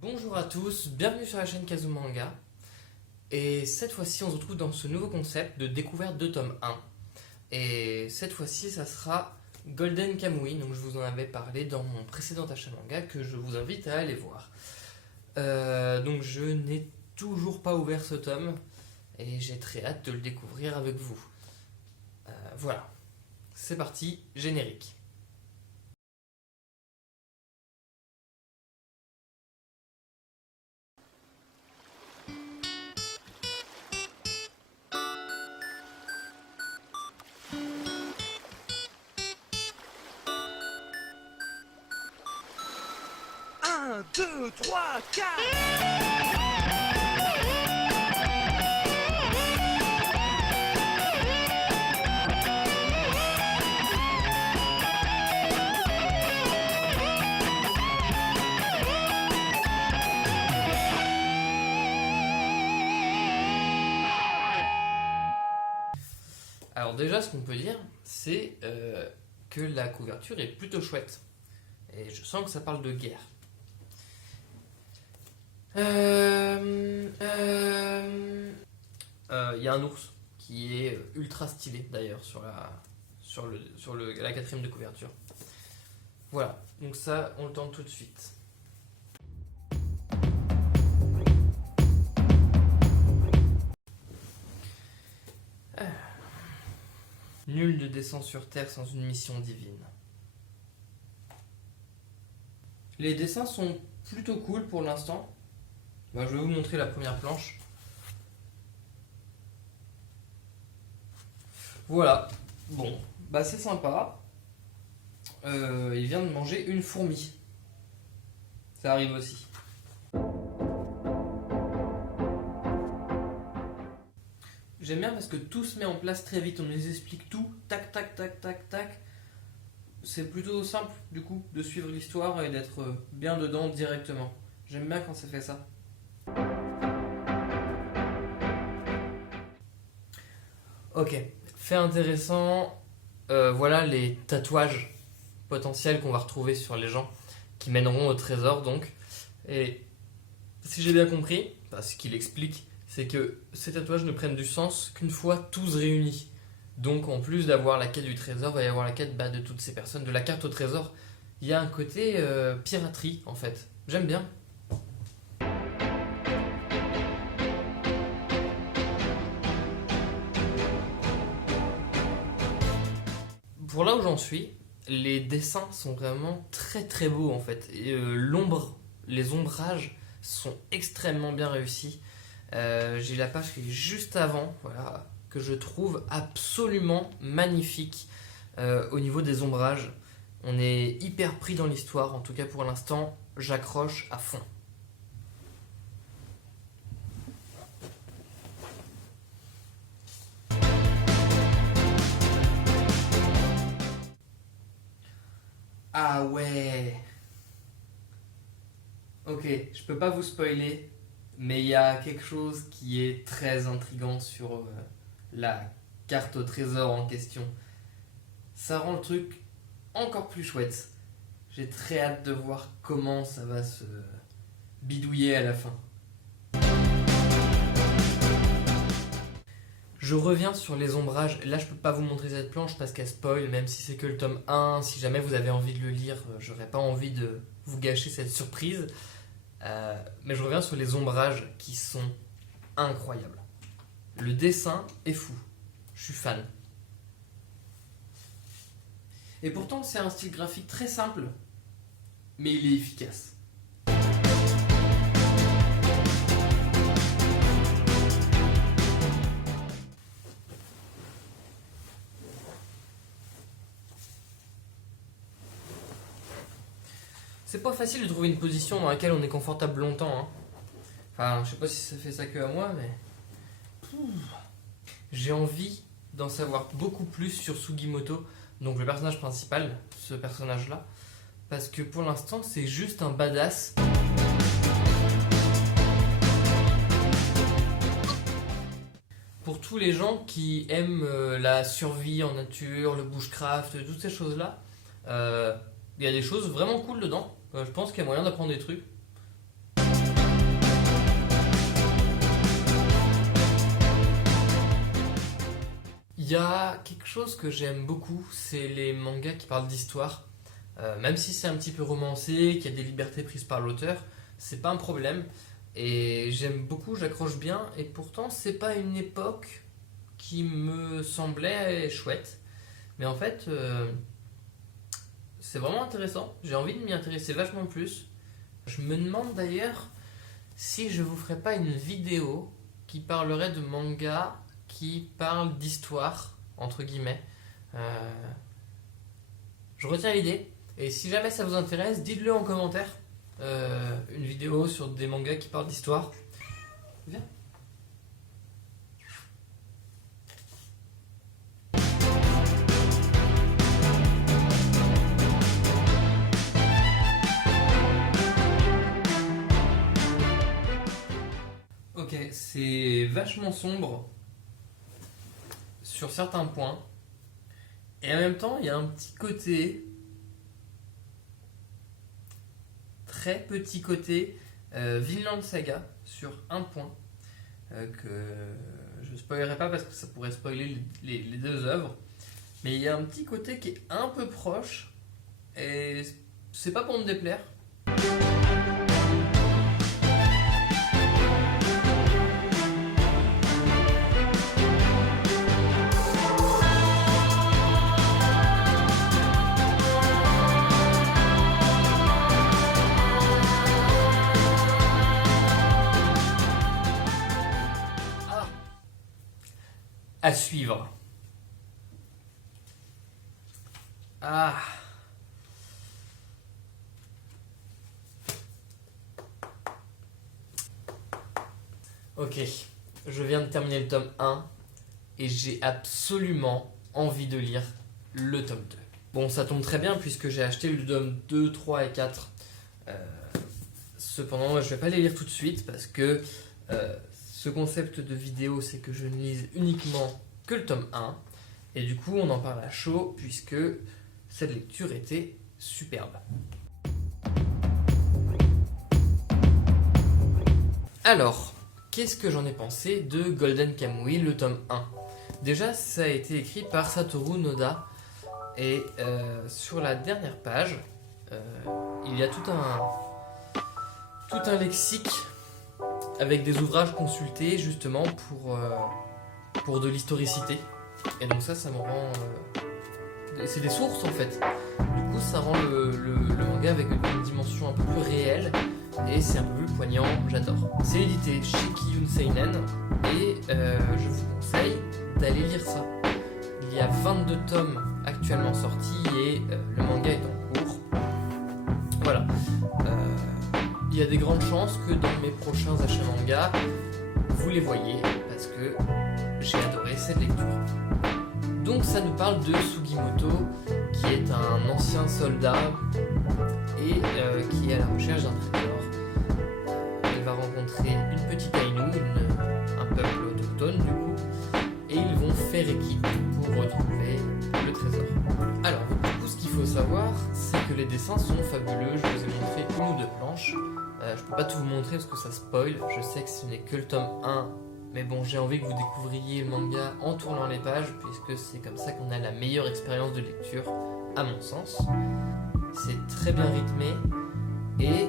Bonjour à tous, bienvenue sur la chaîne Kazumanga. Et cette fois-ci, on se retrouve dans ce nouveau concept de découverte de tome 1. Et cette fois-ci, ça sera Golden Kamuy, donc je vous en avais parlé dans mon précédent achat manga que je vous invite à aller voir. Donc je n'ai toujours pas ouvert ce tome et j'ai très hâte de le découvrir avec vous. Voilà, c'est parti, générique. Un, deux, trois, quatre. Alors déjà, ce qu'on peut dire, c'est que la couverture est plutôt chouette. Et je sens que ça parle de guerre. Il y a un ours qui est ultra stylé d'ailleurs sur la quatrième de couverture. Voilà, donc ça, on le tente tout de suite. Nul ne descend sur Terre sans une mission divine. Les dessins sont plutôt cool pour l'instant. Je vais vous montrer la première planche. Voilà, bon, c'est sympa. Il vient de manger une fourmi. Ça arrive aussi. J'aime bien parce que tout se met en place très vite, on nous explique tout, tac, tac, tac, tac, tac. C'est plutôt simple, du coup, de suivre l'histoire et d'être bien dedans directement. J'aime bien quand ça fait ça. Ok, fait intéressant, voilà les tatouages potentiels qu'on va retrouver sur les gens qui mèneront au trésor donc. Et si j'ai bien compris, ce qu'il explique, c'est que ces tatouages ne prennent du sens qu'une fois tous réunis. Donc en plus d'avoir la quête du trésor, il va y avoir la quête de toutes ces personnes, de la carte au trésor. Il y a un côté piraterie en fait. J'aime bien. Pour là où j'en suis, les dessins sont vraiment très très beaux en fait. Et les ombrages sont extrêmement bien réussis. J'ai la page qui est juste avant, voilà, que je trouve absolument magnifique au niveau des ombrages. On est hyper pris dans l'histoire, en tout cas pour l'instant, j'accroche à fond. Ah ouais. Ok, je peux pas vous spoiler, mais il y a quelque chose qui est très intriguant sur la carte au trésor en question. Ça rend le truc encore plus chouette. J'ai très hâte de voir comment ça va se bidouiller à la fin. Je reviens sur les ombrages. Là, je peux pas vous montrer cette planche parce qu'elle spoil, même si c'est que le tome 1. Si jamais vous avez envie de le lire, j'aurais pas envie de vous gâcher cette surprise. Mais je reviens sur les ombrages qui sont incroyables. Le dessin est fou. Je suis fan. Et pourtant, c'est un style graphique très simple, mais il est efficace. C'est pas facile de trouver une position dans laquelle on est confortable longtemps. Enfin, je sais pas si ça fait ça que à moi, mais... J'ai envie d'en savoir beaucoup plus sur Sugimoto, donc le personnage principal, ce personnage-là, parce que pour l'instant, c'est juste un badass. Pour tous les gens qui aiment la survie en nature, le bushcraft, toutes ces choses-là, il y a des choses vraiment cool dedans. Je pense qu'il y a moyen d'apprendre des trucs. y a quelque chose que j'aime beaucoup, c'est les mangas qui parlent d'histoire. Même si c'est un petit peu romancé, qu'il y a des libertés prises par l'auteur, c'est pas un problème. Et j'aime beaucoup, j'accroche bien, et pourtant c'est pas une époque qui me semblait chouette. Mais en fait, c'est vraiment intéressant, j'ai envie de m'y intéresser vachement plus. Je me demande d'ailleurs si je vous ferais pas une vidéo qui parlerait de manga qui parle d'histoire, entre guillemets. Je retiens l'idée, et si jamais ça vous intéresse, dites-le en commentaire. Une vidéo sur des mangas qui parlent d'histoire. Viens. Ok, c'est vachement sombre sur certains points, et en même temps il y a un petit côté, très petit côté Vinland Saga sur un point que je spoilerai pas parce que ça pourrait spoiler les deux œuvres, mais il y a un petit côté qui est un peu proche, et c'est pas pour me déplaire. À suivre. Ah. Ok, je viens de terminer le tome 1 et j'ai absolument envie de lire le tome 2. Bon, ça tombe très bien puisque j'ai acheté le tome 2, 3 et 4. Cependant, je vais pas les lire tout de suite parce que ce concept de vidéo, c'est que je ne lise uniquement que le tome 1. Et du coup, on en parle à chaud puisque cette lecture était superbe. Alors, qu'est-ce que j'en ai pensé de Golden Kamuy, le tome 1 ? Déjà, ça a été écrit par Satoru Noda. Et sur la dernière page, il y a tout un lexique avec des ouvrages consultés justement pour de l'historicité. Et donc ça me rend... c'est des sources en fait. Du coup ça rend le manga avec une dimension un peu plus réelle et c'est un peu plus poignant, j'adore. C'est édité chez Kiyun Seinen et je vous conseille d'aller lire ça. Il y a 22 tomes actuellement sortis et le manga est en cours. Voilà. Il y a des grandes chances que dans mes prochains achats manga, vous les voyez parce que j'ai adoré cette lecture. Donc ça nous parle de Sugimoto, qui est un ancien soldat et qui est à la recherche d'un trésor. Elle va rencontrer une petite Ainu, un peuple autochtone du coup, et ils vont faire équipe pour retrouver le trésor. Alors, du coup, ce qu'il faut savoir, c'est que les dessins sont fabuleux. Je vous ai montré une ou deux planches. Je peux pas tout vous montrer parce que ça spoil. Je sais que ce n'est que le tome 1. Mais bon, j'ai envie que vous découvriez le manga en tournant les pages, puisque c'est comme ça qu'on a la meilleure expérience de lecture, à mon sens. C'est très bien rythmé, et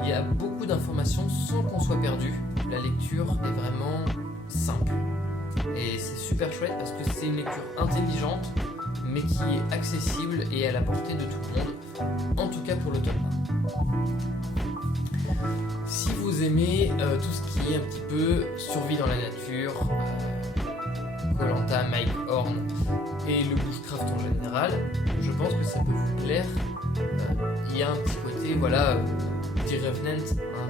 il y a beaucoup d'informations sans qu'on soit perdu. La lecture est vraiment simple, et c'est super chouette parce que c'est une lecture intelligente, mais qui est accessible et à la portée de tout le monde, en tout cas pour le tome 1. Si vous aimez tout ce qui est un petit peu survie dans la nature, Koh-Lanta, Mike Horn et le bushcraft en général, je pense que ça peut vous plaire. Il y a un petit côté, voilà, The Revenant, hein,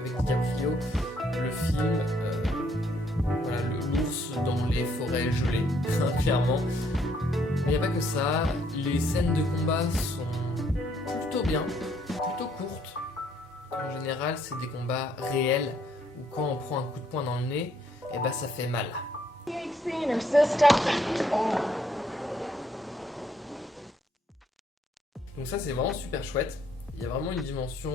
avec DiCaprio, le film, voilà, l'ours dans les forêts gelées, clairement. Mais il n'y a pas que ça, les scènes de combat sont plutôt bien, plutôt courtes. En général, c'est des combats réels où quand on prend un coup de poing dans le nez, et ben ça fait mal. Donc ça, c'est vraiment super chouette. Il y a vraiment une dimension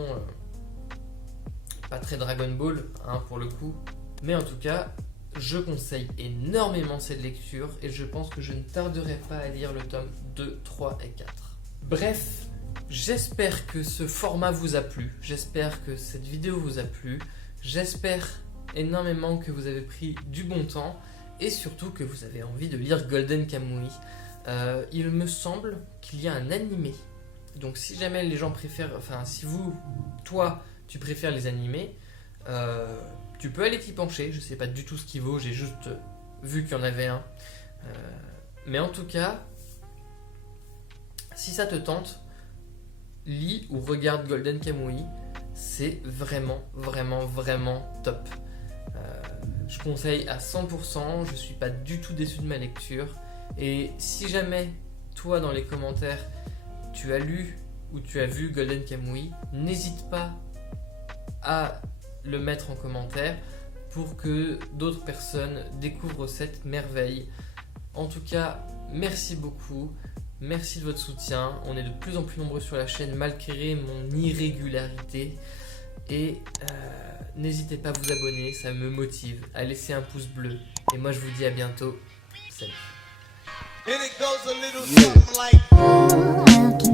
pas très Dragon Ball, hein, pour le coup. Mais en tout cas, Je conseille énormément cette lecture et je pense que je ne tarderai pas à lire le tome 2, 3 et 4. Bref, j'espère que ce format vous a plu, j'espère que cette vidéo vous a plu, j'espère énormément que vous avez pris du bon temps et surtout que vous avez envie de lire Golden Kamuy. Il me semble qu'il y a un animé, donc si jamais les gens préfèrent, enfin si toi tu préfères les animés, tu peux aller t'y pencher. Je sais pas du tout ce qu'il vaut, j'ai juste vu qu'il y en avait un, mais en tout cas si ça te tente, lis ou regarde Golden Kamuy, c'est vraiment top. Je conseille à 100%, je suis pas du tout déçu de ma lecture. Et si jamais toi dans les commentaires tu as lu ou tu as vu Golden Kamuy, n'hésite pas à le mettre en commentaire pour que d'autres personnes découvrent cette merveille. En tout cas, merci beaucoup, merci de votre soutien. On est de plus en plus nombreux sur la chaîne malgré mon irrégularité. Et n'hésitez pas à vous abonner, ça me motive, à laisser un pouce bleu. Et moi je vous dis à bientôt. Salut. And it goes a little something like